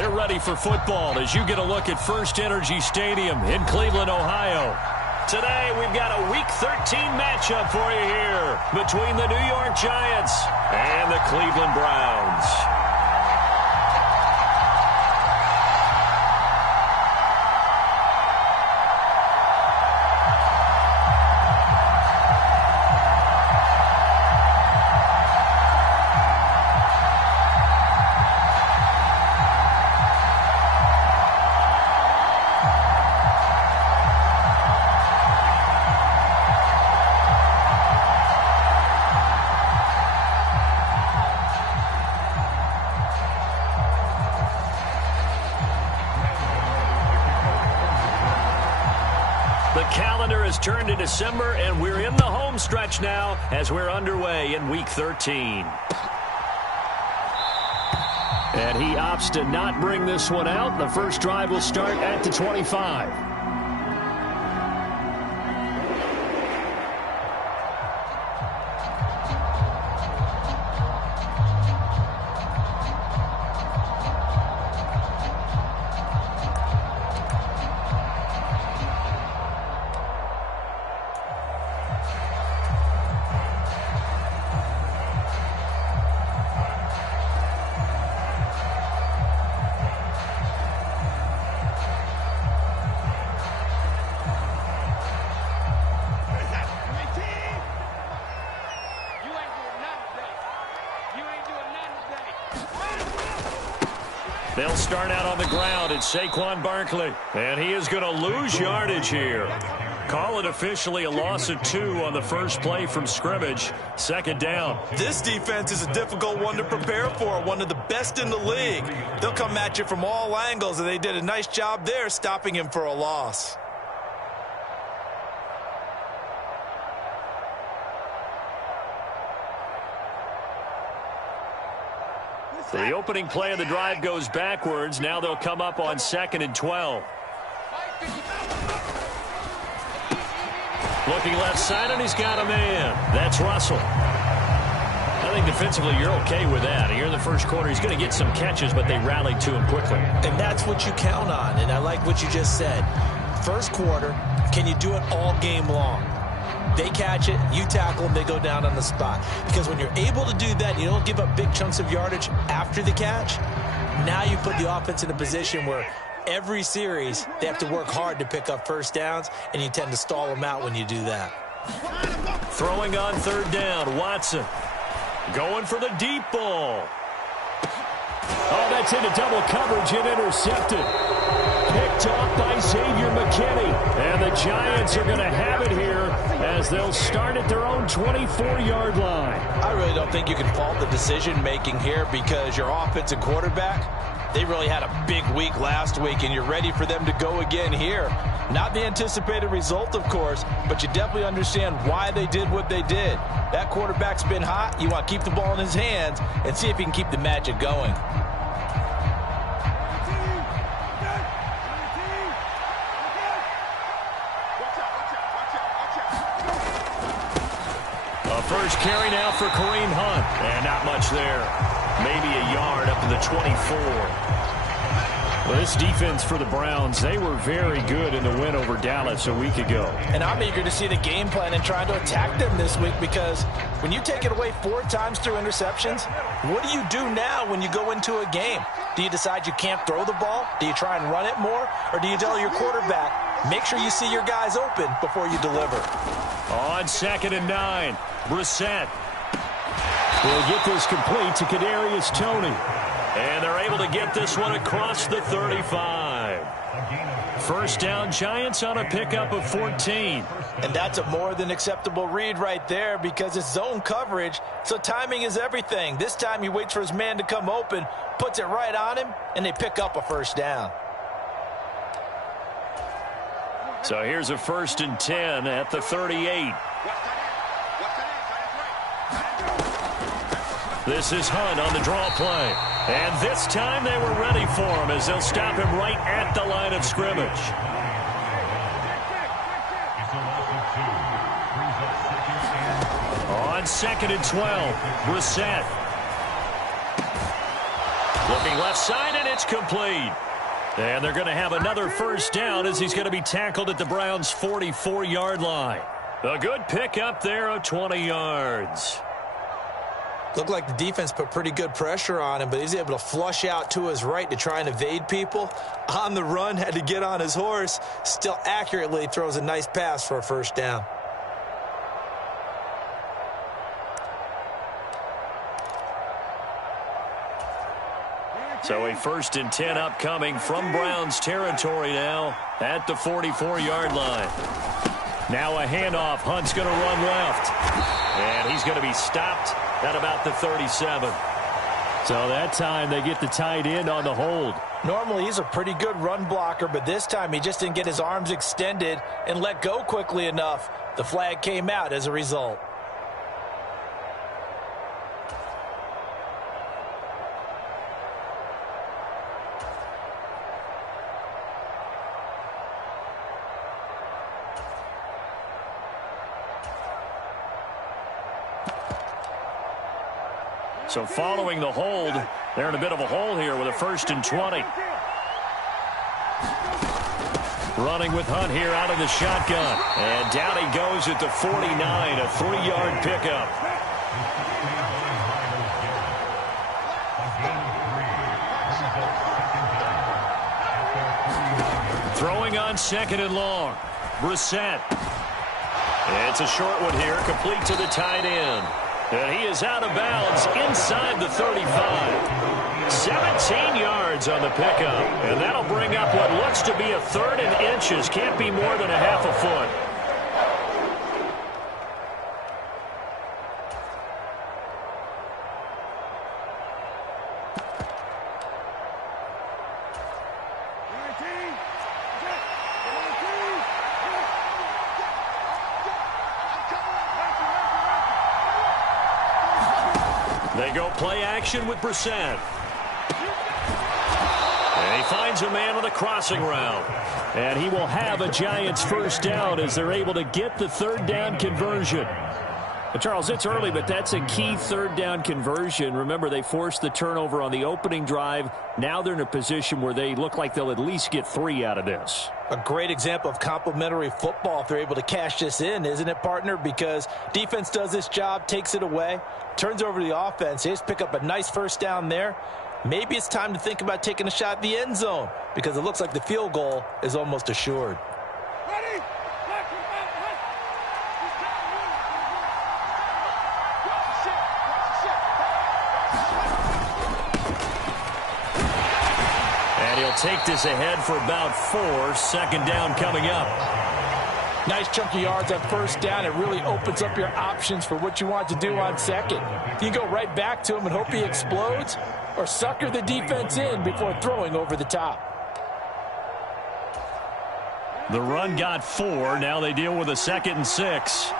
They're ready for football as you get a look at First Energy Stadium in Cleveland, Ohio. Today, we've got a Week 13 matchup for you here between the New York Giants and the Cleveland Browns. The calendar has turned to December, and we're in the home stretch now as we're underway in Week 13. And he opts to not bring this one out. The first drive will start at the 25. They'll start out on the ground at Saquon Barkley, and he is going to lose yardage here. Call it officially a loss of 2 on the first play from scrimmage. Second down. This defense is a difficult one to prepare for, one of the best in the league. They'll come at you from all angles, and they did a nice job there stopping him for a loss. So the opening play of the drive goes backwards. Now they'll come up on 2nd and 12. Looking left side, and he's got a man. That's Russell. I think defensively you're okay with that. Here in the first quarter, he's going to get some catches, but they rallied to him quickly. And that's what you count on, and I like what you just said. First quarter, can you do it all game long? They catch it, you tackle them, they go down on the spot. Because when you're able to do that, you don't give up big chunks of yardage after the catch. Now you put the offense in a position where every series they have to work hard to pick up first downs, and you tend to stall them out when you do that. Throwing on 3rd down, Watson. Going for the deep ball. Oh, that's into double coverage and intercepted. Picked off by Xavier McKinney. And the Giants are going to have it here as they'll start at their own 24-yard line. I really don't think you can fault the decision-making here because your offensive quarterback, they really had a big week last week, and you're ready for them to go again here. Not the anticipated result, of course, but you definitely understand why they did what they did. That quarterback's been hot. You want to keep the ball in his hands and see if he can keep the magic going. First carry now for Kareem Hunt. And not much there. Maybe a yard up to the 24. Well, this defense for the Browns, they were very good in the win over Dallas a week ago. And I'm eager to see the game plan and trying to attack them this week because when you take it away 4 times through interceptions, what do you do now when you go into a game? Do you decide you can't throw the ball? Do you try and run it more? Or do you tell your quarterback, make sure you see your guys open before you deliver? On 2nd and 9, Brissett will get this complete to Kadarius Toney. And they're able to get this one across the 35. First down, Giants on a pickup of 14. And that's a more than acceptable read right there because it's zone coverage, so timing is everything. This time he waits for his man to come open, puts it right on him, and they pick up a first down. So here's a 1st and 10 at the 38. This is Hunt on the draw play. And this time they were ready for him as they'll stop him right at the line of scrimmage. On 2nd and 12, Brissett. Looking left side, and it's complete. And they're going to have another first down as he's going to be tackled at the Browns' 44-yard line. A good pickup there of 20 yards. Looked like the defense put pretty good pressure on him, but he's able to flush out to his right to try and evade people. On the run, had to get on his horse. Still accurately throws a nice pass for a first down. So a 1st and 10 upcoming from Browns territory now at the 44-yard line. Now a handoff. Hunt's going to run left. And he's going to be stopped at about the 37. So that time they get the tight end on the hold. Normally he's a pretty good run blocker, but this time he just didn't get his arms extended and let go quickly enough. The flag came out as a result. So following the hold, they're in a bit of a hole here with a 1st and 20. Running with Hunt here out of the shotgun. And down he goes at the 49, a 3-yard pickup. Throwing on 2nd and long. Brissett. It's a short one here, complete to the tight end. And he is out of bounds inside the 35. 17 yards on the pickup. And that'll bring up what looks to be a 3rd and inches. Can't be more than a half a foot. They go play action with Brissett. And he finds a man on the crossing route. And he will have a Giants first down as they're able to get the 3rd down conversion. But Charles, it's early, but that's a key 3rd down conversion. Remember, they forced the turnover on the opening drive. Now they're in a position where they look like they'll at least get 3 out of this. A great example of complementary football if they're able to cash this in, isn't it, partner? Because defense does this job, takes it away, turns over to the offense. They just pick up a nice first down there. Maybe it's time to think about taking a shot at the end zone because it looks like the field goal is almost assured. Take this ahead for about 4. 2nd down coming up. Nice chunk of yards on first down. It really opens up your options for what you want to do on 2nd. You can go right back to him and hope he explodes or sucker the defense in before throwing over the top. The run got 4. Now they deal with a 2nd and 6.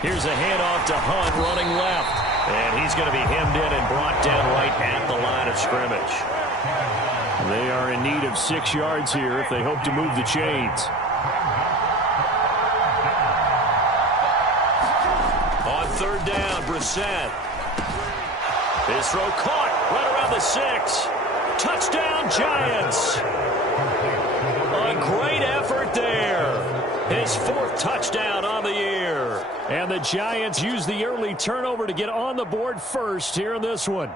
Here's a handoff to Hunt running left. And he's going to be hemmed in and brought down right at the line of scrimmage. They are in need of 6 yards here if they hope to move the chains. On 3rd down, Brissett. His throw caught right around the 6. Touchdown, Giants. A great effort there. His 4th touchdown on the year. And the Giants use the early turnover to get on the board first here in this one.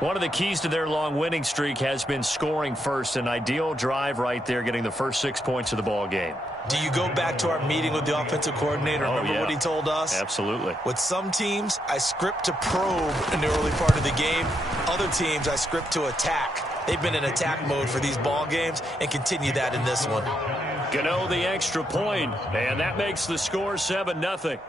One of the keys to their long winning streak has been scoring first. An ideal drive right there, getting the first 6 points of the ball game. Do you go back to our meeting with the offensive coordinator? Remember what he told us? Absolutely. With some teams, I script to probe in the early part of the game. Other teams, I script to attack. They've been in attack mode for these ball games and continue that in this one. Gano the extra point, and that makes the score 7-0.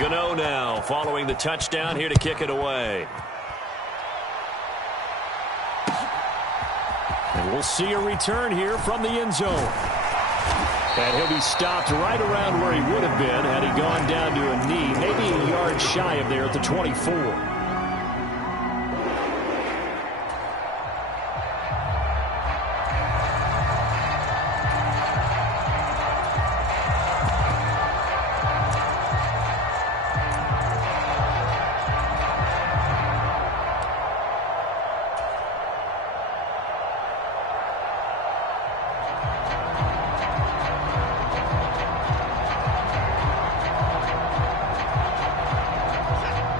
Gano now following the touchdown here to kick it away. And we'll see a return here from the end zone. And he'll be stopped right around where he would have been had he gone down to a knee, maybe a yard shy of there at the 24.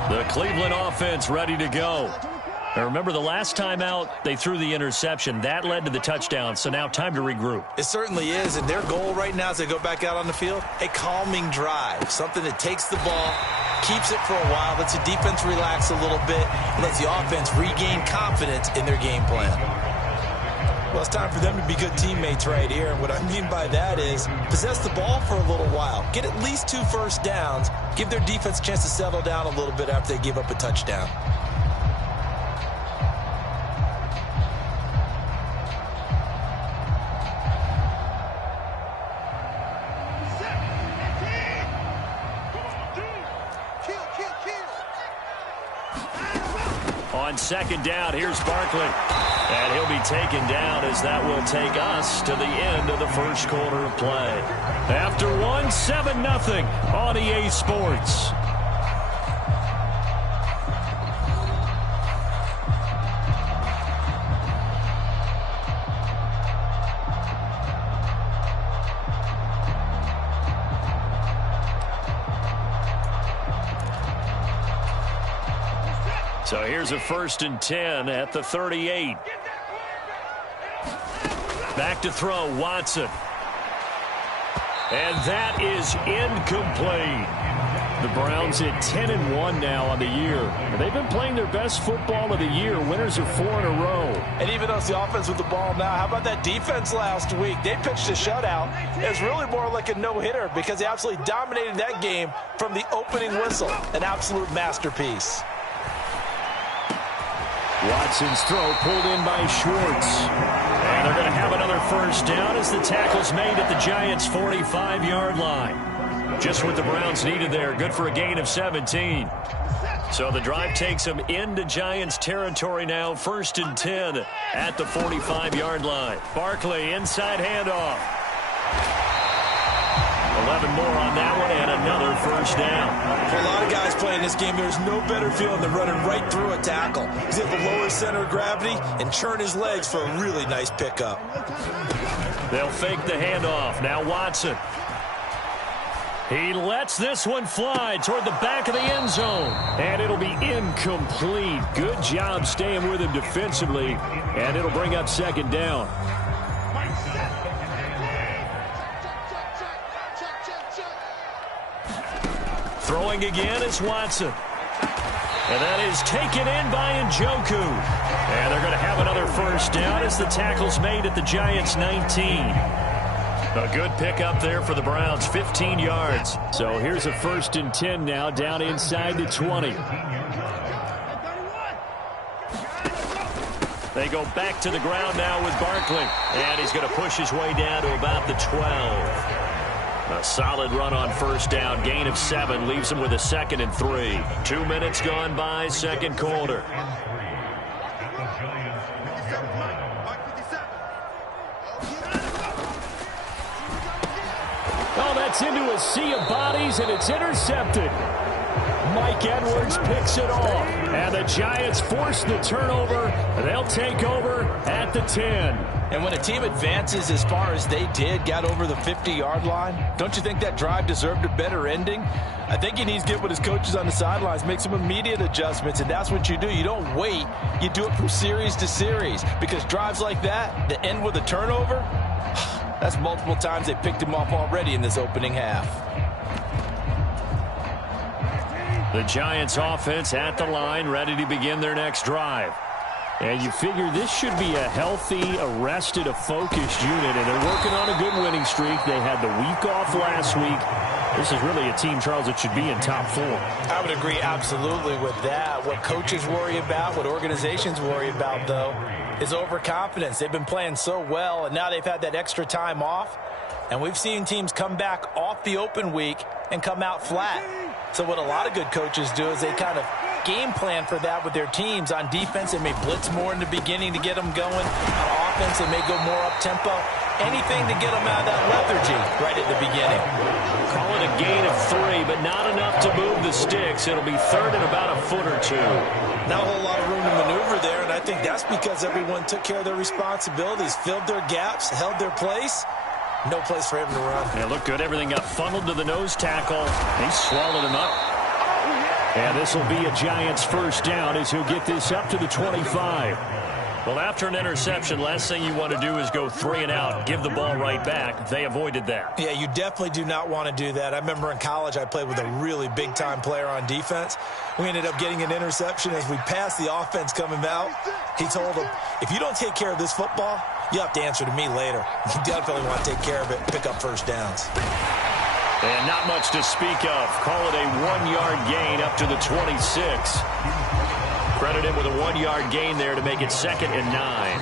The Cleveland offense ready to go. Now remember, the last time out, they threw the interception. That led to the touchdown, so now time to regroup. It certainly is, and their goal right now as they go back out on the field, a calming drive, something that takes the ball, keeps it for a while, lets the defense relax a little bit, and lets the offense regain confidence in their game plan. Well, it's time for them to be good teammates right here, and what I mean by that is possess the ball for a little while, get at least 2 first downs, give their defense a chance to settle down a little bit after they give up a touchdown. On second down, here's Barkley. And he'll be taken down as that will take us to the end of the first quarter of play. After one, 7-0 on EA Sports. So here's a 1st and 10 at the 38. Back to throw, Watson. And that is incomplete. The Browns at 10-1 now on the year. They've been playing their best football of the year. Winners are 4 in a row. And even though it's the offense with the ball now, how about that defense last week? They pitched a shutout. It was really more like a no-hitter because they absolutely dominated that game from the opening whistle. An absolute masterpiece. Watson's throw pulled in by Schwartz. And they're going to have another first down as the tackle's made at the Giants' 45-yard line. Just what the Browns needed there. Good for a gain of 17. So the drive takes them into Giants territory now. 1st and 10 at the 45-yard line. Barkley, inside handoff. 11 more on that one and another first down. For a lot of guys playing this game, there's no better feeling than running right through a tackle. He's able to lower his center of gravity and churn his legs for a really nice pickup. They'll fake the handoff. Now Watson. He lets this one fly toward the back of the end zone. And it'll be incomplete. Good job staying with him defensively. And it'll bring up 2nd down. Throwing again is Watson. And that is taken in by Njoku. And they're going to have another first down as the tackle's made at the Giants' 19. A good pickup there for the Browns, 15 yards. So here's a 1st and 10 now, down inside the 20. They go back to the ground now with Barkley. And he's going to push his way down to about the 12. A solid run on first down. Gain of 7 leaves him with a 2nd and 3. 2 minutes gone by, second quarter. Oh, that's into a sea of bodies, and it's intercepted. Mike Edwards picks it off. And the Giants force the turnover. They'll take over at the 10. And when a team advances as far as they did, got over the 50-yard line, don't you think that drive deserved a better ending? I think he needs to get with his coaches on the sidelines, make some immediate adjustments, and that's what you do. You don't wait. You do it from series to series because drives like that end with a turnover, that's multiple times they picked him off already in this opening half. The Giants offense at the line, ready to begin their next drive. And you figure this should be a healthy, arrested, a focused unit, and they're working on a good winning streak. They had the week off last week. This is really a team, Charles, that should be in top 4. I would agree absolutely with that. What coaches worry about, what organizations worry about, though, is overconfidence. They've been playing so well, and now they've had that extra time off. And we've seen teams come back off the open week and come out flat. So what a lot of good coaches do is they kind of game plan for that with their teams. On defense, they may blitz more in the beginning to get them going. On offense, they may go more up-tempo. Anything to get them out of that lethargy right at the beginning. Call it a gain of 3, but not enough to move the sticks. It'll be third and about a foot or 2. Not a whole lot of room to maneuver there, and I think that's because everyone took care of their responsibilities, filled their gaps, held their place. No place for him to run. Yeah, looked good. Everything got funneled to the nose tackle. He swallowed him up. And this will be a Giants first down as he'll get this up to the 25. Well, after an interception, last thing you want to do is go 3 and out, give the ball right back. They avoided that. Yeah, you definitely do not want to do that. I remember in college I played with a really big-time player on defense. We ended up getting an interception as we passed the offense coming out. He told him, if you don't take care of this football, you have to answer to me later. You definitely want to take care of it, pick up first downs. And not much to speak of. Call it a 1-yard gain up to the 26. Credit him with a 1-yard gain there to make it 2nd and 9.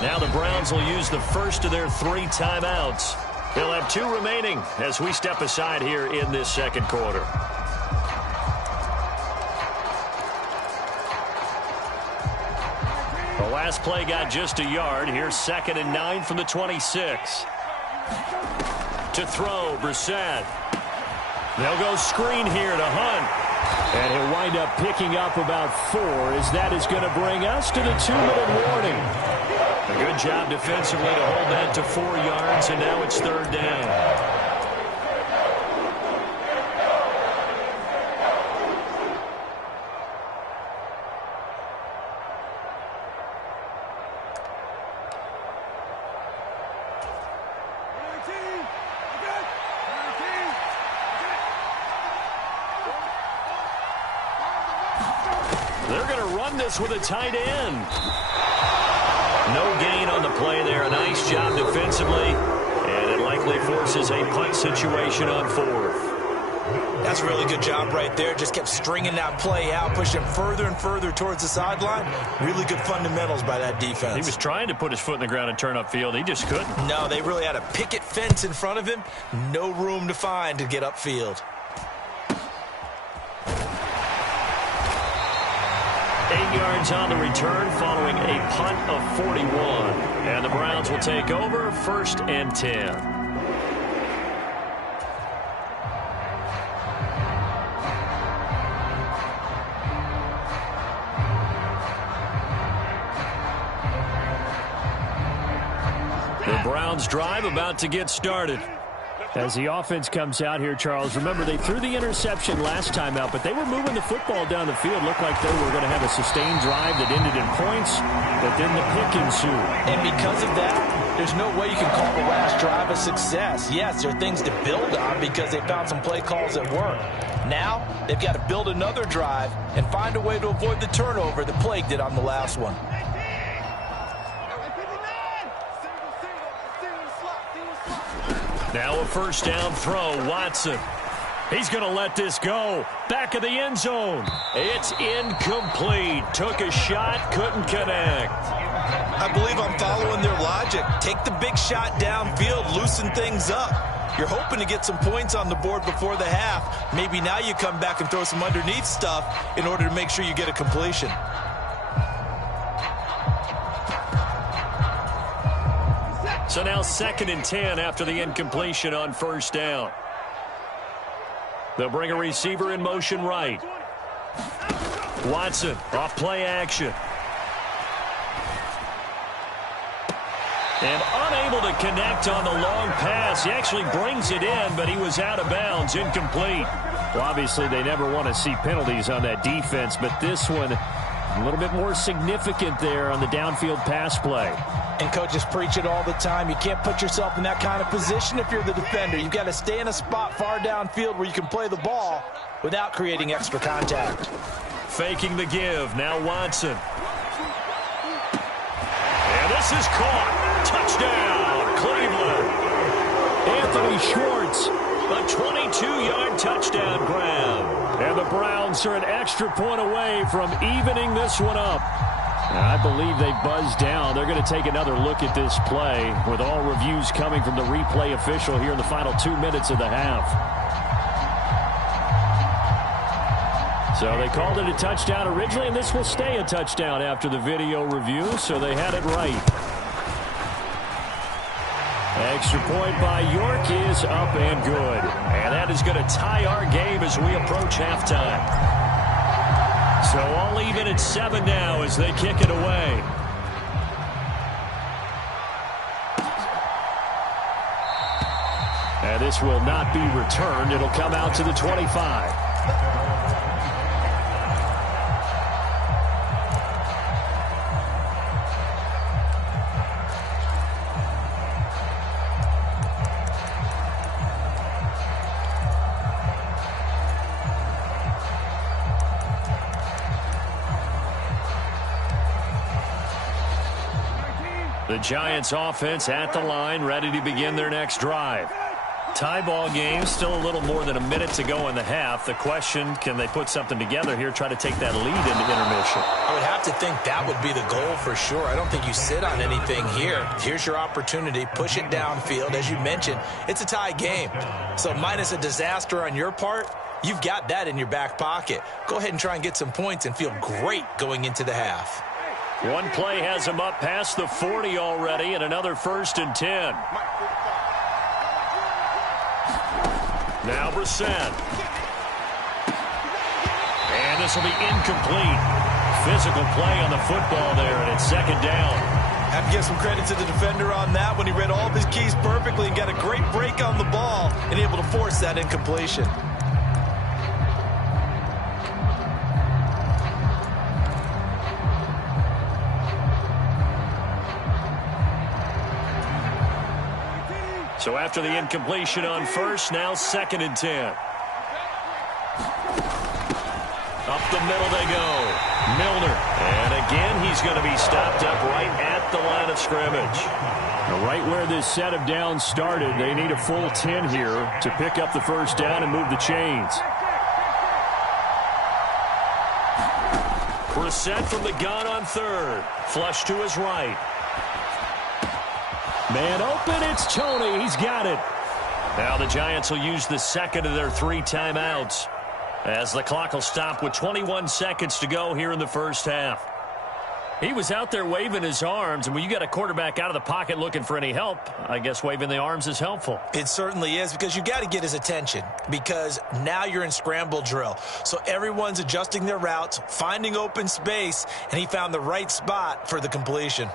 Now the Browns will use the first of their 3 timeouts. They'll have 2 remaining as we step aside here in this second quarter. The last play got just a yard. Here's 2nd and 9 from the 26. To throw, Brissett. They'll go screen here to Hunt. And he'll wind up picking up about 4 as that is going to bring us to the 2-minute warning. A good job defensively to hold that to 4 yards, and now it's 3rd down. They're going to run this with a tight end. No gain on the play there. A nice job defensively. And it likely forces a punt situation on 4th. That's a really good job right there. Just kept stringing that play out, pushing further and further towards the sideline. Really good fundamentals by that defense. He was trying to put his foot in the ground and turn upfield. He just couldn't. No, they really had a picket fence in front of him. No room to find to get upfield. 8 yards on the return following a punt of 41. And the Browns will take over 1st and 10. The Browns drive about to get started. As the offense comes out here, Charles, remember they threw the interception last time out, but they were moving the football down the field. Looked like they were going to have a sustained drive that ended in points, but then the pick ensued. And because of that, there's no way you can call the last drive a success. Yes, there are things to build on because they found some play calls that work. Now, they've got to build another drive and find a way to avoid the turnover that plagued it on the last one. Now a first down throw, Watson. He's going to let this go. Back of the end zone. It's incomplete. Took a shot, couldn't connect. I believe I'm following their logic. Take the big shot downfield, loosen things up. You're hoping to get some points on the board before the half. Maybe now you come back and throw some underneath stuff in order to make sure you get a completion. So now 2nd and 10 after the incompletion on first down. They'll bring a receiver in motion right. Watson off play action. And unable to connect on the long pass. He actually brings it in, but he was out of bounds, incomplete. Well, obviously they never want to see penalties on that defense, but this one a little bit more significant there on the downfield pass play. And coaches preach it all the time. You can't put yourself in that kind of position if you're the defender. You've got to stay in a spot far downfield where you can play the ball without creating extra contact. Faking the give. Now Watson. And this is caught. Touchdown, Cleveland. Anthony Schwartz, a 22-yard touchdown grab. And the Browns are an extra point away from evening this one up. And I believe they buzzed down. They're going to take another look at this play with all reviews coming from the replay official here in the final 2 minutes of the half. So they called it a touchdown originally, and this will stay a touchdown after the video review, so they had it right. Extra point by York is up and good. And that is going to tie our game as we approach halftime. So all even at 7 now as they kick it away. And this will not be returned. It'll come out to the 25. The Giants offense at the line, ready to begin their next drive. Tie ball game, still a little more than a minute to go in the half. The question, can they put something together here, try to take that lead into intermission? I would have to think that would be the goal for sure. I don't think you sit on anything here. Here's your opportunity. Push it downfield. As you mentioned, it's a tie game. So minus a disaster on your part, you've got that in your back pocket. Go ahead and try and get some points and feel great going into the half. One play has him up past the 40 already, and another 1st and 10. Now Brissett. And this will be incomplete. Physical play on the football there, and it's 2nd down. Have to give some credit to the defender on that when he read all of his keys perfectly and got a great break on the ball and able to force that incompletion. So after the incompletion on 1st, now 2nd and 10. Up the middle they go. Milner. And again, he's going to be stopped up right at the line of scrimmage. Now, right where this set of downs started, they need a full 10 here to pick up the 1st down and move the chains. Brissett from the gun on 3rd. Flush to his right. Man open, it's Tony. He's got it. Now the Giants will use the 2nd of their 3 timeouts as the clock will stop with 21 seconds to go here in the 1st half. He was out there waving his arms, and when you got a quarterback out of the pocket looking for any help, I guess waving the arms is helpful. It certainly is, because you got to get his attention, because now you're in scramble drill. So everyone's adjusting their routes, finding open space, and he found the right spot for the completion.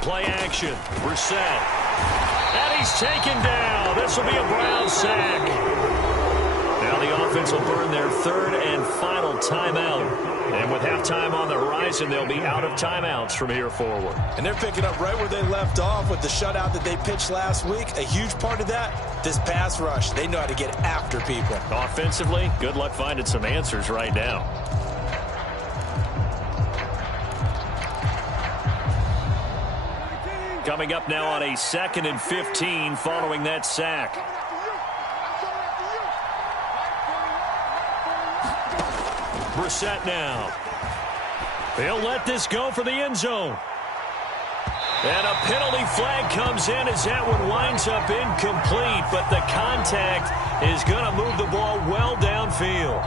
Play action. Brissett. And he's taken down. This will be a Brown sack. Now the offense will burn their 3rd and final timeout. And with halftime on the horizon, they'll be out of timeouts from here forward. And they're picking up right where they left off with the shutout that they pitched last week. A huge part of that, this pass rush. They know how to get after people. Offensively, good luck finding some answers right now. Coming up now on a 2nd and 15 following that sack. Brissett now. They'll let this go for the end zone. And a penalty flag comes in as that one winds up incomplete, but the contact is going to move the ball well downfield.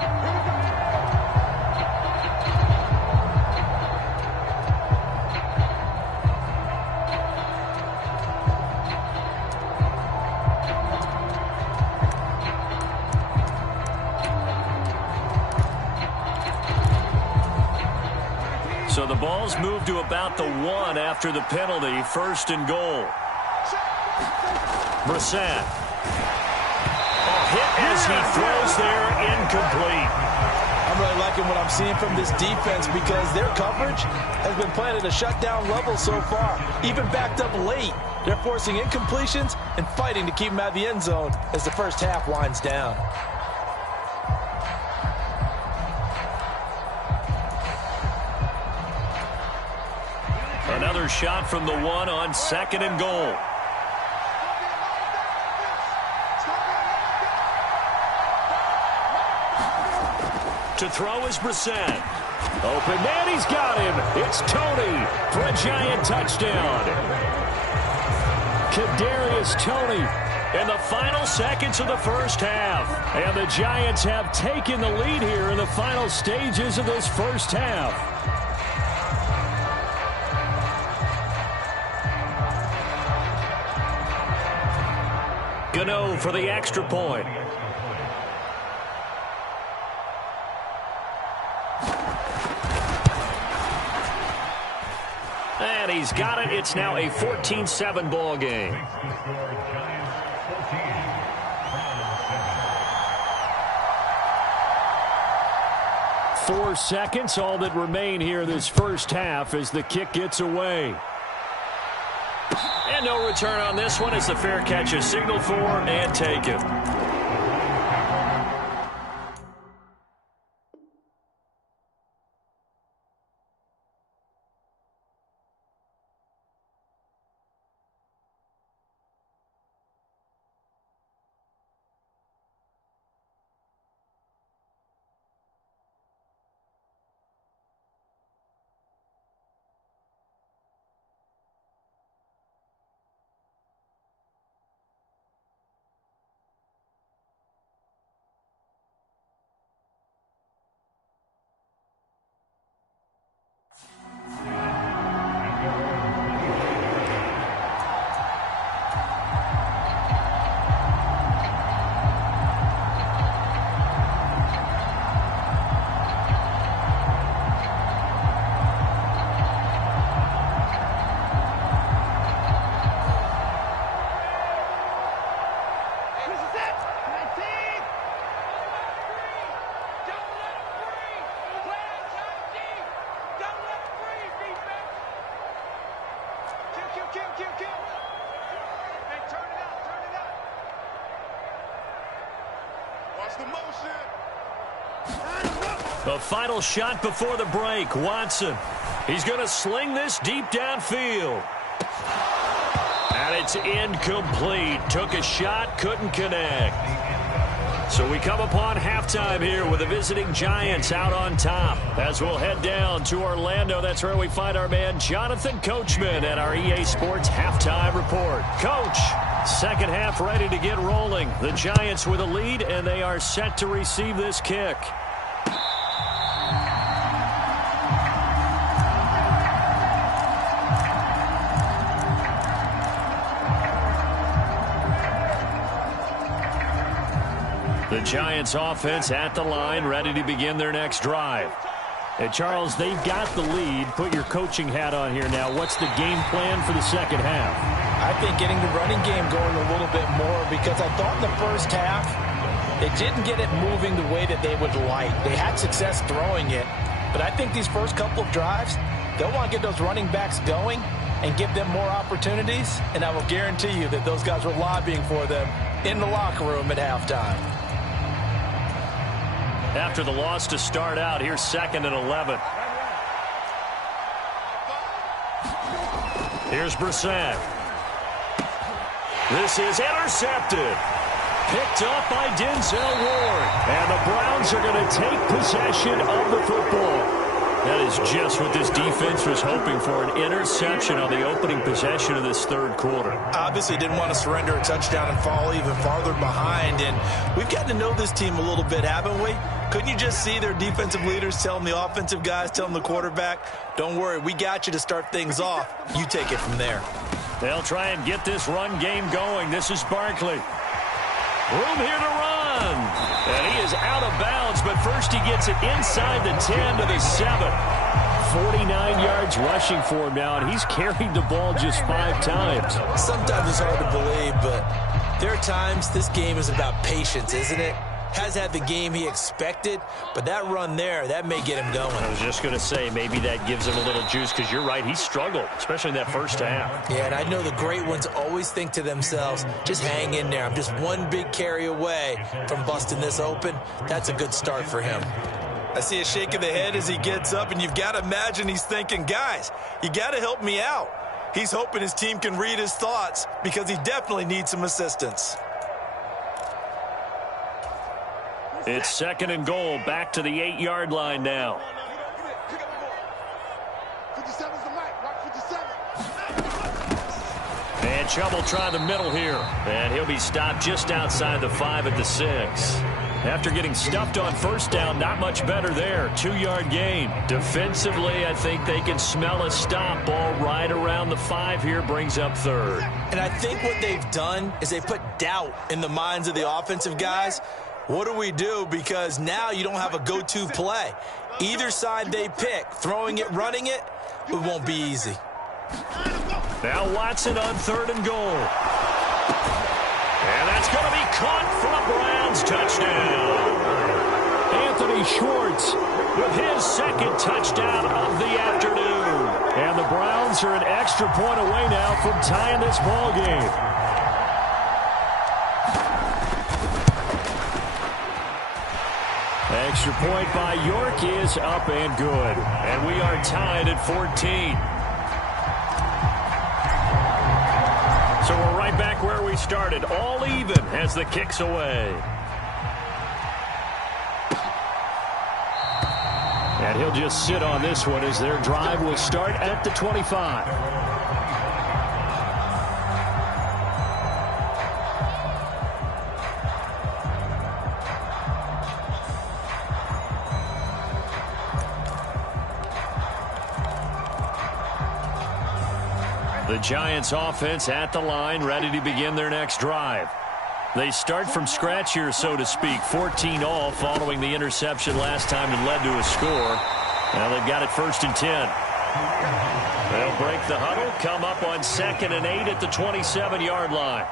So the ball's moved to about the 1 after the penalty. 1st and goal. Brissett. Hit as he throws there, incomplete. I'm really liking what I'm seeing from this defense because their coverage has been playing at a shutdown level so far. Even backed up late, they're forcing incompletions and fighting to keep them out of the end zone as the 1st half winds down. Another shot from the one on 2nd and goal. To throw is Brissett. Open man, he's got him. It's Tony for a Giant touchdown. Kadarius Toney in the final seconds of the first half. And the Giants have taken the lead here in the final stages of this first half. Gano for the extra point. And he's got it. It's now a 14-7 ball game. Four seconds, all that remain here this first half as the kick gets away. And no return on this one as the fair catch is signaled for and taken. The final shot before the break. Watson. He's going to sling this deep downfield. And it's incomplete. Took a shot, couldn't connect. So we come upon halftime here with the visiting Giants out on top. As we'll head down to Orlando, that's where we find our man Jonathan Coachman at our EA Sports Halftime Report. Coach, second half ready to get rolling. The Giants with a lead, and they are set to receive this kick. The Giants offense at the line, ready to begin their next drive. And Charles, they've got the lead. Put your coaching hat on here now. What's the game plan for the second half? I think getting the running game going a little bit more, because I thought in the first half they didn't get it moving the way that they would like. They had success throwing it, but I think these first couple of drives, they'll want to get those running backs going and give them more opportunities, and I will guarantee you that those guys were lobbying for them in the locker room at halftime. After the loss to start out, here's 2nd and 11. Here's Brissett. This is intercepted. Picked up by Denzel Ward. And the Browns are going to take possession of the football. That is just what this defense was hoping for, an interception on the opening possession of this third quarter. Obviously didn't want to surrender a touchdown and fall even farther behind. And we've gotten to know this team a little bit, haven't we? Couldn't you just see their defensive leaders telling the offensive guys, telling the quarterback, don't worry, we got you to start things off. You take it from there. They'll try and get this run game going. This is Barkley. Room here to run. And he is out of bounds, but first he gets it inside the 10 to the 7. 49 yards rushing for him now, and he's carried the ball just 5 times. Sometimes it's hard to believe, but there are times this game is about patience, isn't it? Has had the game he expected, but that run there, that may get him going. I was just going to say, maybe that gives him a little juice, because you're right, he struggled, especially in that first half. Yeah, and I know the great ones always think to themselves, just hang in there. I'm just one big carry away from busting this open. That's a good start for him. I see a shake of the head as he gets up, and you've got to imagine he's thinking, guys, you got to help me out. He's hoping his team can read his thoughts because he definitely needs some assistance. It's 2nd and goal, back to the 8-yard line now. And trouble trying the middle here. And he'll be stopped just outside the 5 at the 6. After getting stuffed on first down, not much better there. 2-yard gain. Defensively, I think they can smell a stop. Ball right around the 5 here, brings up 3rd. And I think what they've done is they put doubt in the minds of the offensive guys. What do we do? Because now you don't have a go-to play. Either side they pick, throwing it, running it, it won't be easy. Now Watson on 3rd and goal. And that's going to be caught for a Browns touchdown. Anthony Schwartz with his 2nd touchdown of the afternoon. And the Browns are an extra point away now from tying this ball game. Extra point by York is up and good. And we are tied at 14. So we're right back where we started, all even as the kick's away. And he'll just sit on this one as their drive will start at the 25. The Giants offense at the line, ready to begin their next drive. They start from scratch here, so to speak. 14-all following the interception last time that led to a score. Now they've got it 1st and 10. They'll break the huddle, come up on 2nd and 8 at the 27-yard line.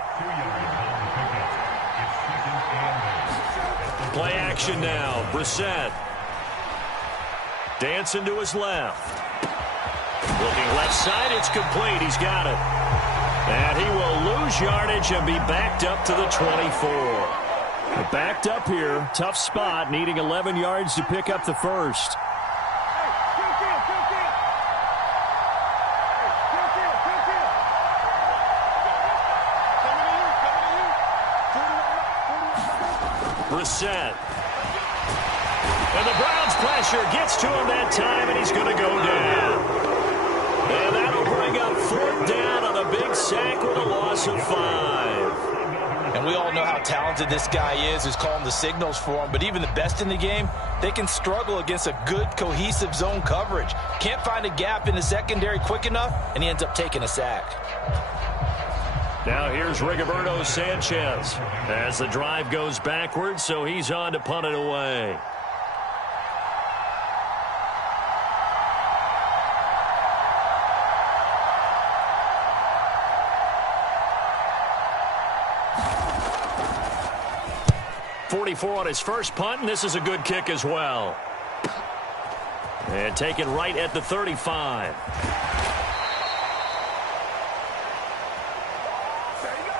Play action now. Brissett. Dancing to his left. Looking left side, it's complete. He's got it. And he will lose yardage and be backed up to the 24. Backed up here, tough spot, needing 11 yards to pick up the 1st. Brissett. And the Browns pressure gets to him that time, and he's going to go down. And that'll bring up 4th down on a big sack with a loss of 5. And we all know how talented this guy is, who's calling the signals for him. But even the best in the game, they can struggle against a good, cohesive zone coverage. Can't find a gap in the secondary quick enough, and he ends up taking a sack. Now here's Rigoberto Sanchez as the drive goes backwards, so he's on to punt it away. On his first punt, and this is a good kick as well. And taken right at the 35.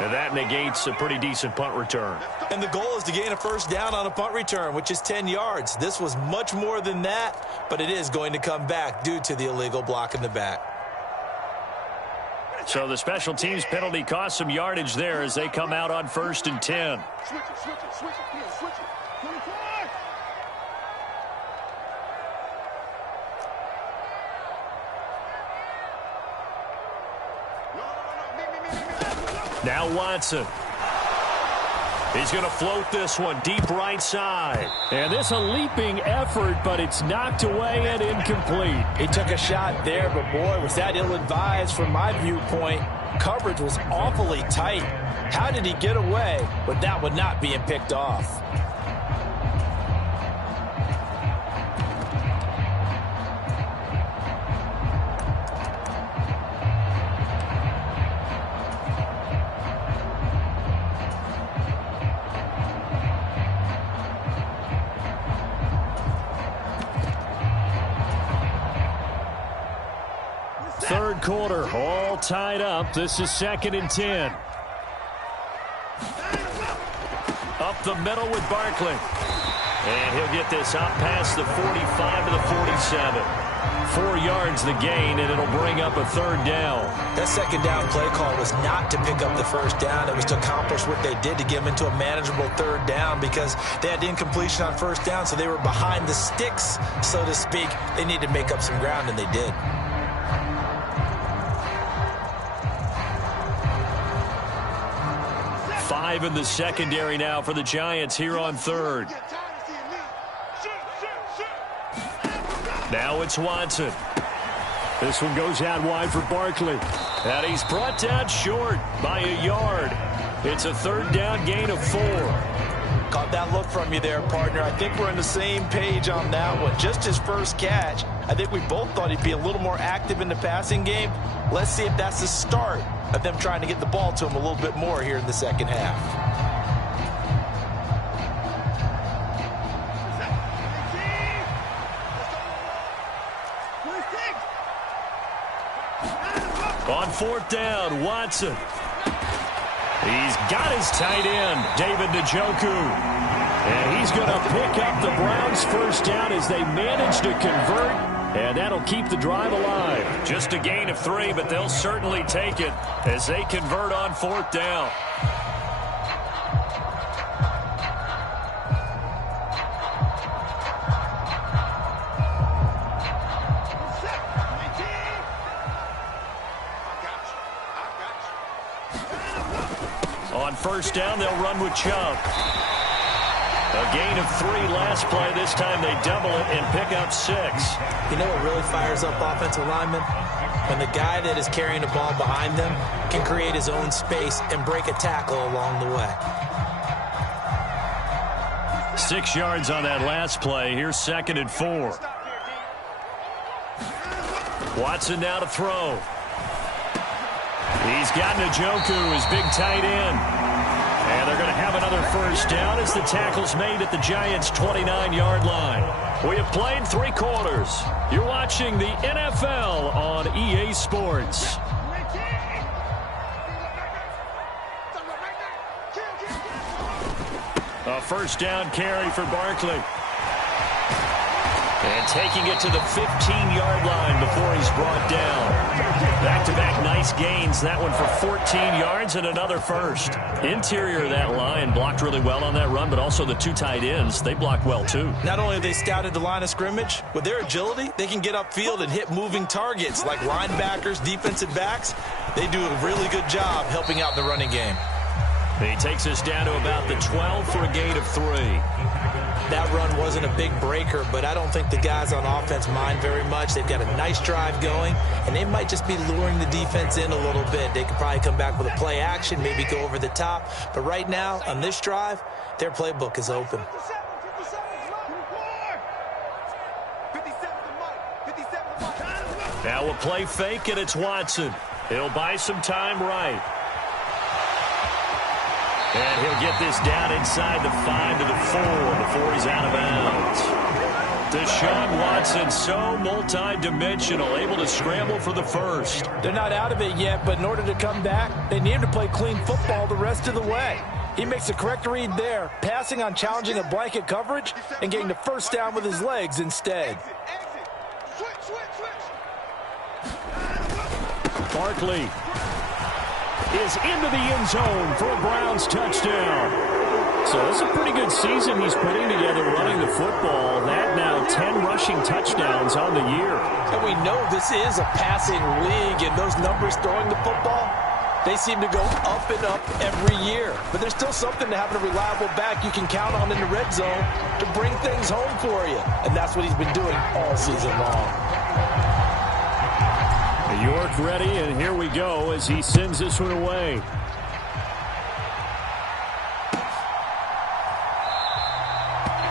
And that negates a pretty decent punt return. And the goal is to gain a 1st down on a punt return, which is 10 yards. This was much more than that, but it is going to come back due to the illegal block in the back. So the special teams penalty cost some yardage there as they come out on 1st and 10. Now Watson. He's going to float this one deep right side. And this a leaping effort, but it's knocked away and incomplete. He took a shot there, but boy, was that ill-advised from my viewpoint. Coverage was awfully tight. How did he get away with that one not being picked off? Third quarter, all tied up. This is 2nd and 10. Up the middle with Barkley. And he'll get this up past the 45 to the 47. 4 yards the gain, and it'll bring up a third down. That second down play call was not to pick up the first down. It was to accomplish what they did to get them into a manageable third down because they had incompletion on first down, so they were behind the sticks, so to speak. They needed to make up some ground, and they did. Five in the secondary now for the Giants here on third. Now it's Watson. This one goes out wide for Barkley. And he's brought down short by a yard. It's a third down gain of 4. Caught that look from you there, partner. I think we're on the same page on that one. Just his first catch. I think we both thought he'd be a little more active in the passing game. Let's see if that's the start of them trying to get the ball to him a little bit more here in the second half. On fourth down, Watson. He's got his tight end, David Njoku. And he's going to pick up the Browns' first down as they manage to convert. And that'll keep the drive alive. Just a gain of 3, but they'll certainly take it as they convert on fourth down. On first down, they'll run with Chubb. A gain of 3 last play. This time they double it and pick up 6. You know what really fires up offensive linemen? When the guy that is carrying the ball behind them can create his own space and break a tackle along the way. 6 yards on that last play. Here's 2nd and 4. Watson now to throw. He's got Njoku, his big tight end. And they're going to have another first down as the tackle's made at the Giants' 29-yard line. We have played 3 quarters. You're watching the NFL on EA Sports. A first down carry for Barkley. And taking it to the 15-yard line before he's brought down. Back-to-back nice gains. That one for 14 yards and another first. Interior of that line blocked really well on that run, but also the 2 tight ends, they blocked well too. Not only have they scouted the line of scrimmage, with their agility, they can get upfield and hit moving targets like linebackers, defensive backs. They do a really good job helping out the running game. He takes us down to about the 12 for a gain of 3. That run wasn't a big breaker, but I don't think the guys on offense mind very much. They've got a nice drive going, and they might just be luring the defense in a little bit. They could probably come back with a play action, maybe go over the top. But right now, on this drive, their playbook is open. Now a play fake, and it's Watson. He'll buy some time right. And he'll get this down inside the 5 to the 4 before he's out of bounds. Deshaun Watson, so multi-dimensional, able to scramble for the first. They're not out of it yet, but in order to come back, they need him to play clean football the rest of the way. He makes the correct read there, passing on challenging a blanket coverage and getting the first down with his legs instead. Barkley is into the end zone for a Browns touchdown. So it's a pretty good season he's putting together running the football. That now 10 rushing touchdowns on the year. And we know this is a passing league, and those numbers throwing the football, they seem to go up and up every year. But there's still something to having a reliable back you can count on in the red zone to bring things home for you. And that's what he's been doing all season long. York ready, and here we go as he sends this one away.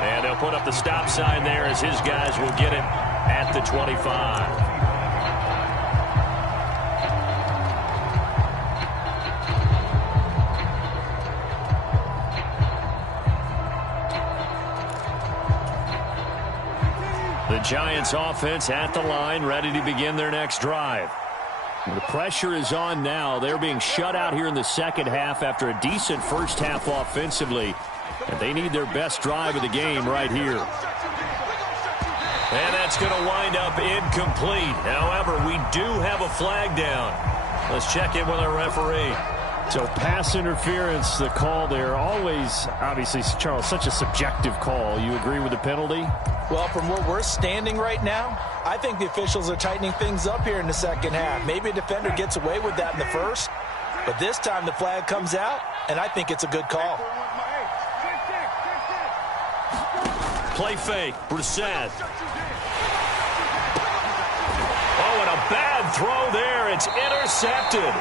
And they'll put up the stop sign there as his guys will get it at the 25. The Giants offense at the line, ready to begin their next drive. The pressure is on now. They're being shut out here in the second half after a decent first half offensively. And they need their best drive of the game right here. And that's going to wind up incomplete. However, we do have a flag down. Let's check in with our referee. So pass interference, the call there. Always, obviously, Charles, such a subjective call. You agree with the penalty? Well, from where we're standing right now, I think the officials are tightening things up here in the second half. Maybe a defender gets away with that in the first, but this time the flag comes out, and I think it's a good call. Play fake, Brissett. Oh, and a bad throw there. It's intercepted.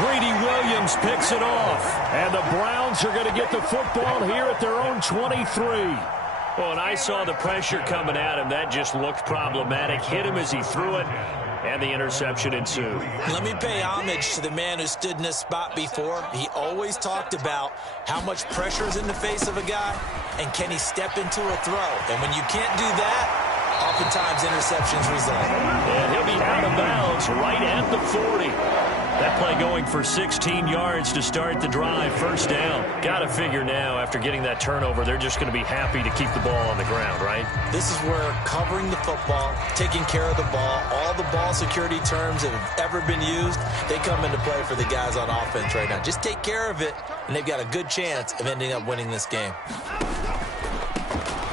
Greedy Williams picks it off. And the Browns are going to get the football here at their own 23. Well, and I saw the pressure coming at him. That just looked problematic. Hit him as he threw it, and the interception ensued. Let me pay homage to the man who stood in this spot before. He always talked about how much pressure is in the face of a guy, and can he step into a throw. And when you can't do that, oftentimes interceptions result. And he'll be out of bounds right at the 40. That play going for 16 yards to start the drive. First down. Got to figure now, after getting that turnover, they're just going to be happy to keep the ball on the ground, right? This is where covering the football, taking care of the ball, all the ball security terms that have ever been used, they come into play for the guys on offense right now. Just take care of it, and they've got a good chance of ending up winning this game.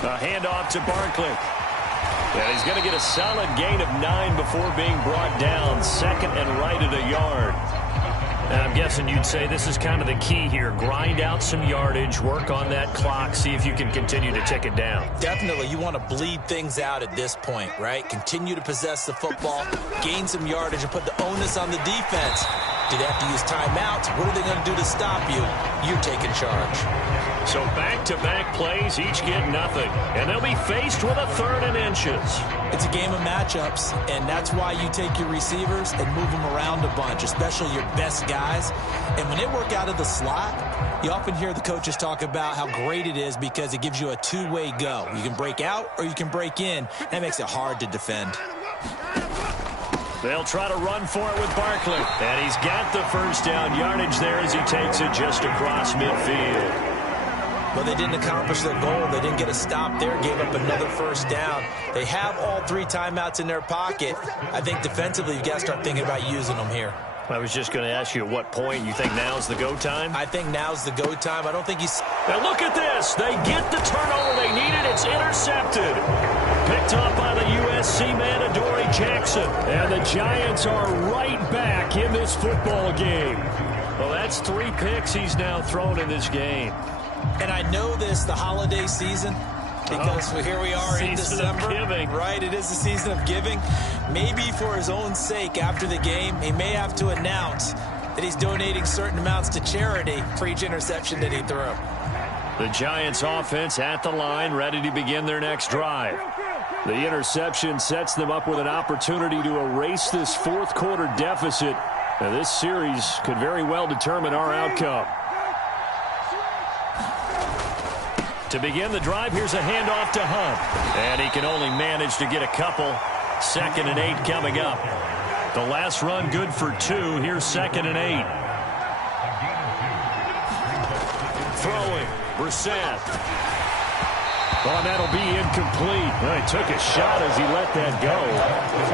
A handoff to Barkley. And he's going to get a solid gain of 9 before being brought down. Second and right at a yard. And I'm guessing you'd say this is kind of the key here. Grind out some yardage, work on that clock, see if you can continue to tick it down. Definitely. You want to bleed things out at this point, right? Continue to possess the football, gain some yardage, and put the onus on the defense. Do they have to use timeouts? What are they going to do to stop you? You're taking charge. So back-to-back plays, each get nothing. And they'll be faced with a 3rd and inches. It's a game of matchups, and that's why you take your receivers and move them around a bunch, especially your best guys. And when they work out of the slot, you often hear the coaches talk about how great it is because it gives you a two-way go. You can break out or you can break in. That makes it hard to defend. They'll try to run for it with Barkley. And he's got the first down yardage there as he takes it just across midfield. But they didn't accomplish their goal. They didn't get a stop there, gave up another first down. They have all 3 timeouts in their pocket. I think defensively you've got to start thinking about using them here. I was just going to ask you at what point you think now's the go time? I think now's the go time. I don't think he's... Now look at this. They get the turnover they needed. It's intercepted. Picked up by the USC man, Adoree Jackson. And the Giants are right back in this football game. Well, that's 3 picks he's now thrown in this game. And I know this, the holiday season, because here we are in December. Of giving. Right, it is the season of giving. Maybe for his own sake after the game, he may have to announce that he's donating certain amounts to charity for each interception that he threw. The Giants offense at the line, ready to begin their next drive. The interception sets them up with an opportunity to erase this 4th quarter deficit. Now, this series could very well determine our outcome. To begin the drive, here's a handoff to Hunt. And he can only manage to get a couple. 2nd and 8 coming up. The last run good for 2. Here's 2nd and 8. Throwing. Brissett. Oh, and that'll be incomplete. Well, he took a shot as he let that go.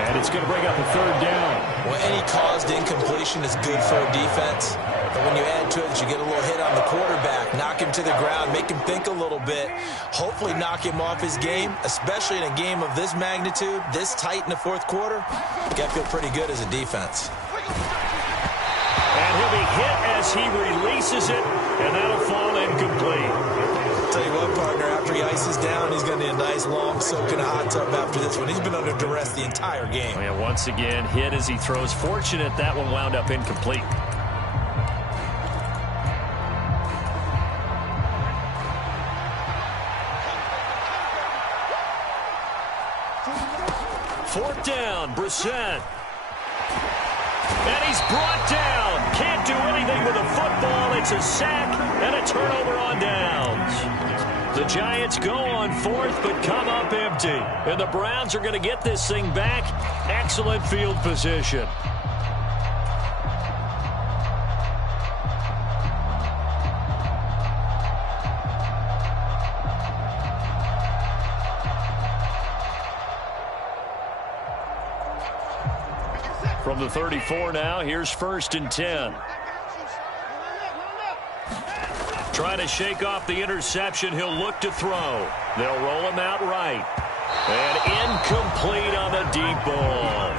And it's going to bring up a 3rd down. Well, any caused incompletion is good for a defense. But when you add to it, you get a little hit on the quarterback, knock him to the ground, make him think a little bit, hopefully knock him off his game, especially in a game of this magnitude, this tight in the 4th quarter. You got to feel pretty good as a defense. And he'll be hit as he releases it, and that'll fall incomplete. Tell you what, partner, after he ices down, he's going to need a nice long soak in a hot tub after this one. He's been under duress the entire game. Yeah, once again, hit as he throws. Fortunate that one wound up incomplete. Fourth down, Brissett. And he's brought down. Can't do anything with a football. It's a sack and a turnover on downs. The Giants go on 4th but come up empty. And the Browns are going to get this thing back. Excellent field position. From the 34 now, here's 1st and 10. Trying to shake off the interception. He'll look to throw. They'll roll him out right. And incomplete on the deep ball.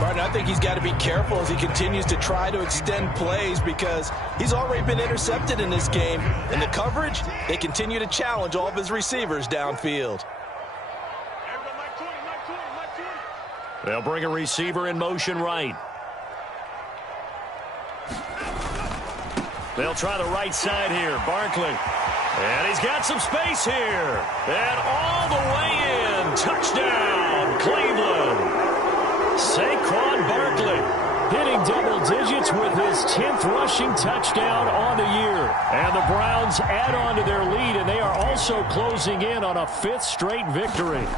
Martin, I think he's got to be careful as he continues to try to extend plays because he's already been intercepted in this game. And the coverage, they continue to challenge all of his receivers downfield. They'll bring a receiver in motion right. They'll try the right side here. Barkley. And he's got some space here. And all the way in. Touchdown, Cleveland. Saquon Barkley hitting double digits with his 10th rushing touchdown on the year. And the Browns add on to their lead, and they are also closing in on a 5th straight victory.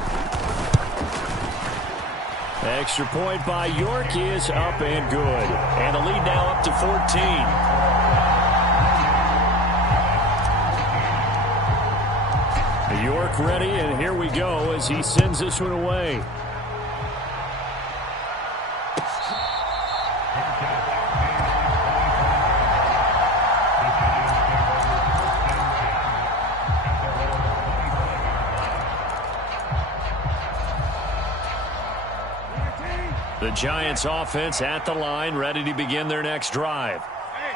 Extra point by York is up and good. And the lead now up to 14. York ready, and here we go as he sends this one away. The Giants offense at the line, ready to begin their next drive.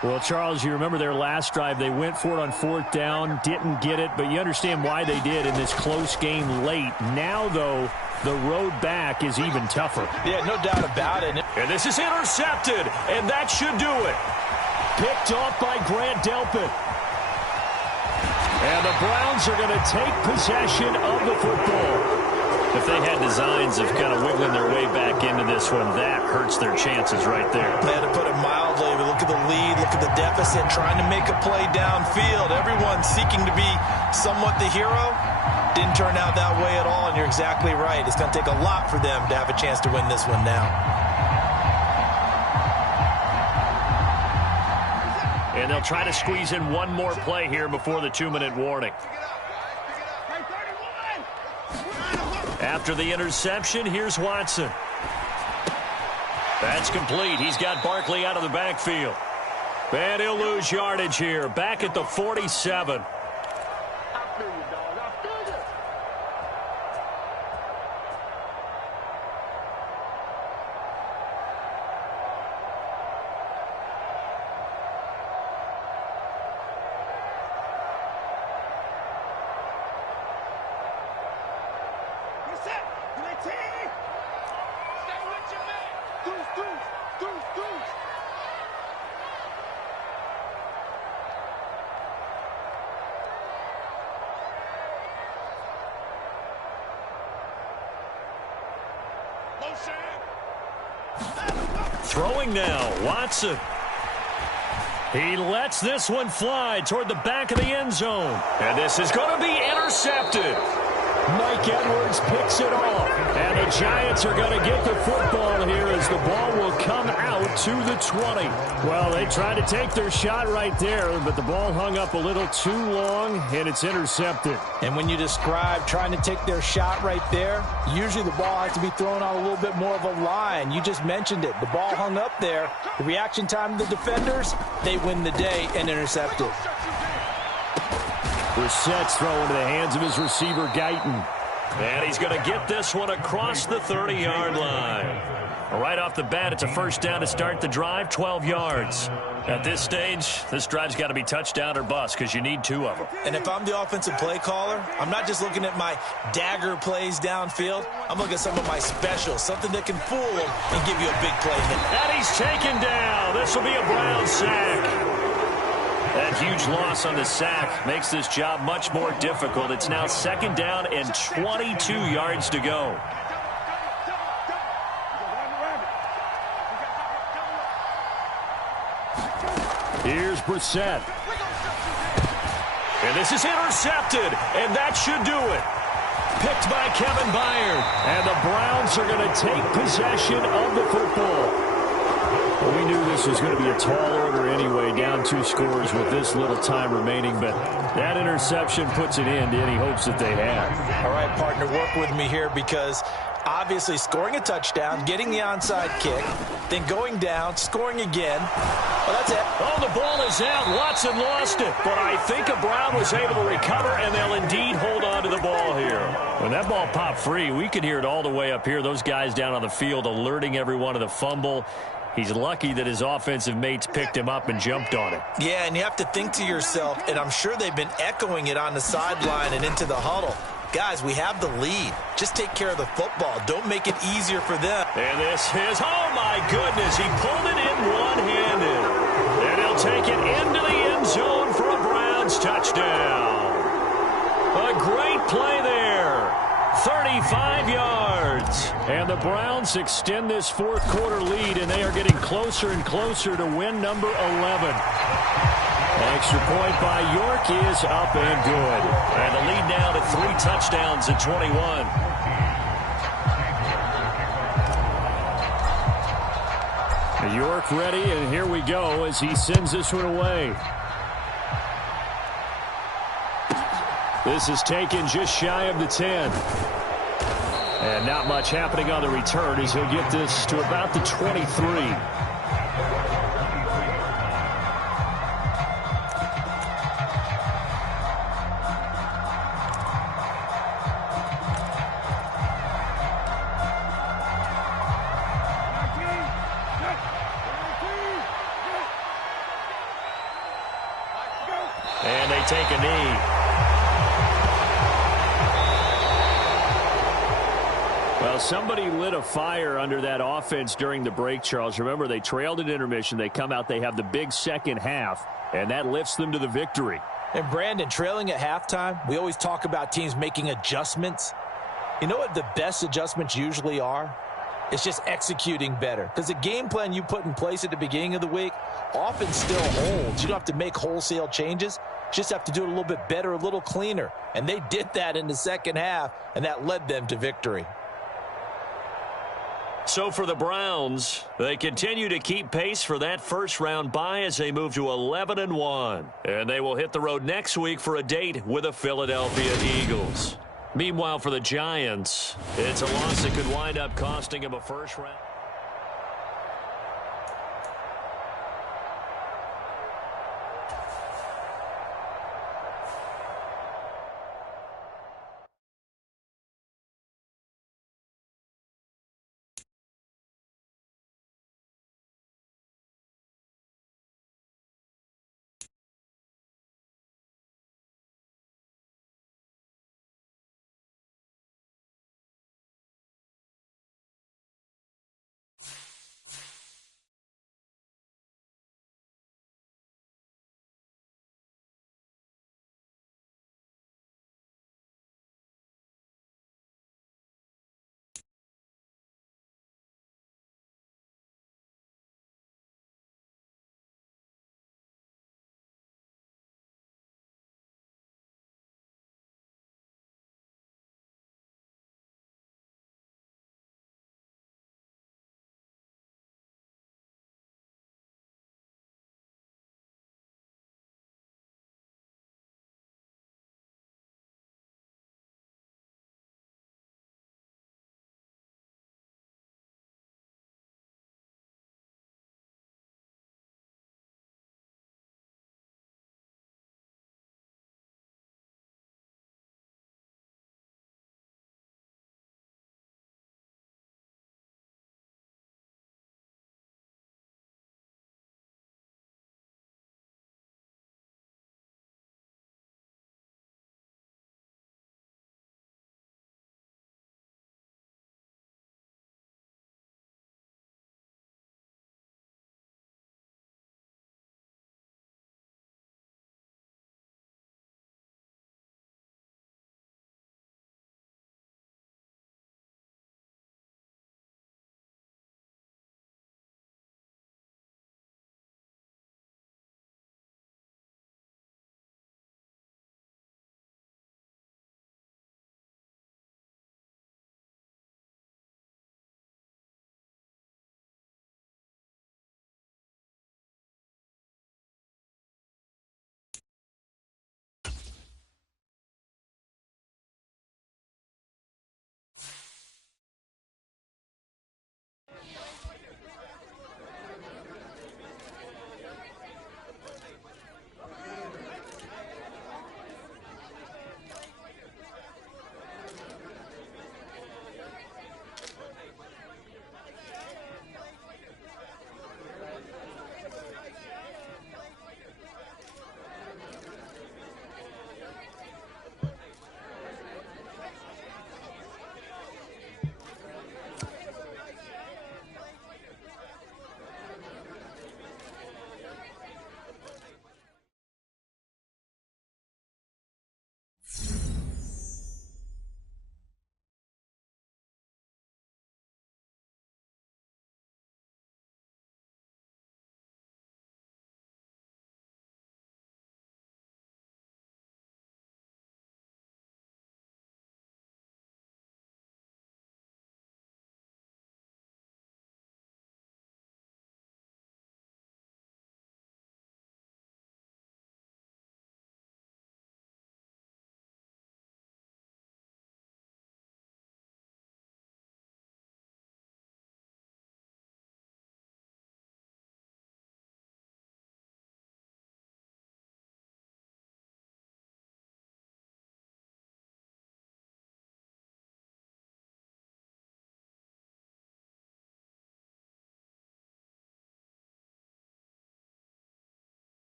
Well, Charles, you remember their last drive. They went for it on 4th down, didn't get it, but you understand why they did in this close game late. Now, though, the road back is even tougher. Yeah, no doubt about it. And this is intercepted, and that should do it. Picked off by Grant Delpit. And the Browns are going to take possession of the football. If they had designs of kind of wiggling their way back into this one, that hurts their chances right there. They had to put it mildly. But look at the lead, look at the deficit, trying to make a play downfield. Everyone seeking to be somewhat the hero. Didn't turn out that way at all, and you're exactly right. It's going to take a lot for them to have a chance to win this one now. And they'll try to squeeze in one more play here before the 2-minute warning. After the interception, here's Watson. That's complete. He's got Barkley out of the backfield. And he'll lose yardage here. Back at the 47. Throwing now, Watson. He lets this one fly toward the back of the end zone. And this is going to be intercepted. Mike Edwards picks it off. And the Giants are going to get the football here as the ball will come out to the 20. Well, they tried to take their shot right there, but the ball hung up a little too long, and it's intercepted. And when you describe trying to take their shot right there, usually the ball has to be thrown out a little bit more of a line. You just mentioned it. The ball hung up there. The reaction time of the defenders, they win the day and intercept it. Brissett's throwing to the hands of his receiver, Guyton. And he's going to get this one across the 30-yard line. Right off the bat, it's a first down to start the drive, 12 yards. At this stage, this drive's got to be touchdown or bust because you need 2 of them. And if I'm the offensive play caller, I'm not just looking at my dagger plays downfield. I'm looking at some of my specials, something that can fool them and give you a big play. And he's taken down. This will be a Brown sack. That huge loss on the sack makes this job much more difficult. It's now 2nd down and 22 yards to go. Here's Brissett. And this is intercepted, and that should do it. Picked by Kevin Byard. And the Browns are going to take possession of the football. Well, we knew this was going to be a tall order anyway, down 2 scores with this little time remaining, but that interception puts an end to any hopes that they had. All right, partner, work with me here because obviously scoring a touchdown, getting the onside kick, then going down, scoring again. Well, that's it. Oh, the ball is out. Watson lost it. But I think a Brown was able to recover, and they'll indeed hold on to the ball here. When that ball popped free, we could hear it all the way up here. Those guys down on the field alerting everyone of the fumble. He's lucky that his offensive mates picked him up and jumped on it. Yeah, and you have to think to yourself, and I'm sure they've been echoing it on the sideline and into the huddle. Guys, we have the lead. Just take care of the football. Don't make it easier for them. And this is, oh my goodness, he pulled it in one-handed. And he'll take it into the end zone for a Browns touchdown. A great play there. 35 yards. And the Browns extend this fourth quarter lead, and they are getting closer and closer to win number 11. Extra point by York is up and good. And the lead now to 3 touchdowns at 21. York ready, and here we go as he sends this one away. This is taken just shy of the 10. And not much happening on the return as he'll get this to about the 23. And they take a knee. Well, somebody lit a fire under that offense during the break, Charles. Remember, they trailed at intermission. They come out, they have the big second half, and that lifts them to the victory. And, Brandon, trailing at halftime, we always talk about teams making adjustments. You know what the best adjustments usually are? It's just executing better. Because the game plan you put in place at the beginning of the week often still holds. You don't have to make wholesale changes. You just have to do it a little bit better, a little cleaner. And they did that in the second half, and that led them to victory. So for the Browns, they continue to keep pace for that first-round bye as they move to 11-1. And they will hit the road next week for a date with the Philadelphia Eagles. Meanwhile, for the Giants, it's a loss that could wind up costing them a first round.